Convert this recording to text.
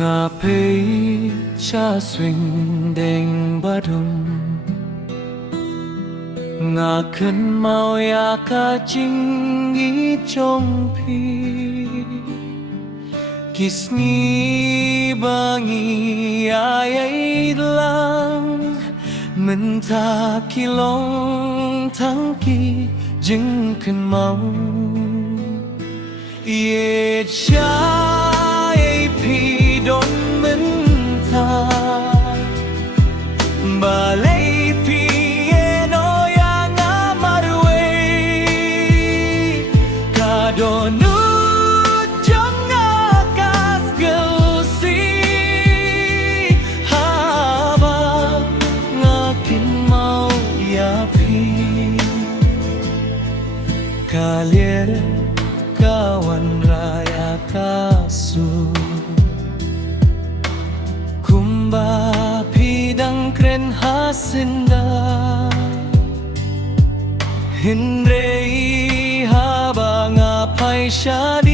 ngà phê cha swing đèn ba đông ngà khấn mau ya ca chinh nghĩ trong phi kisni bangi ai lang mình ta khi long thắng kỳ dừng khăn mau ye cha ai phi đón mình ta bà lấy phi ye no ya ngã marwe cả đôi kalier kawan raya kasu kumba pidang kren hasinda hindrei haba ngapai shadi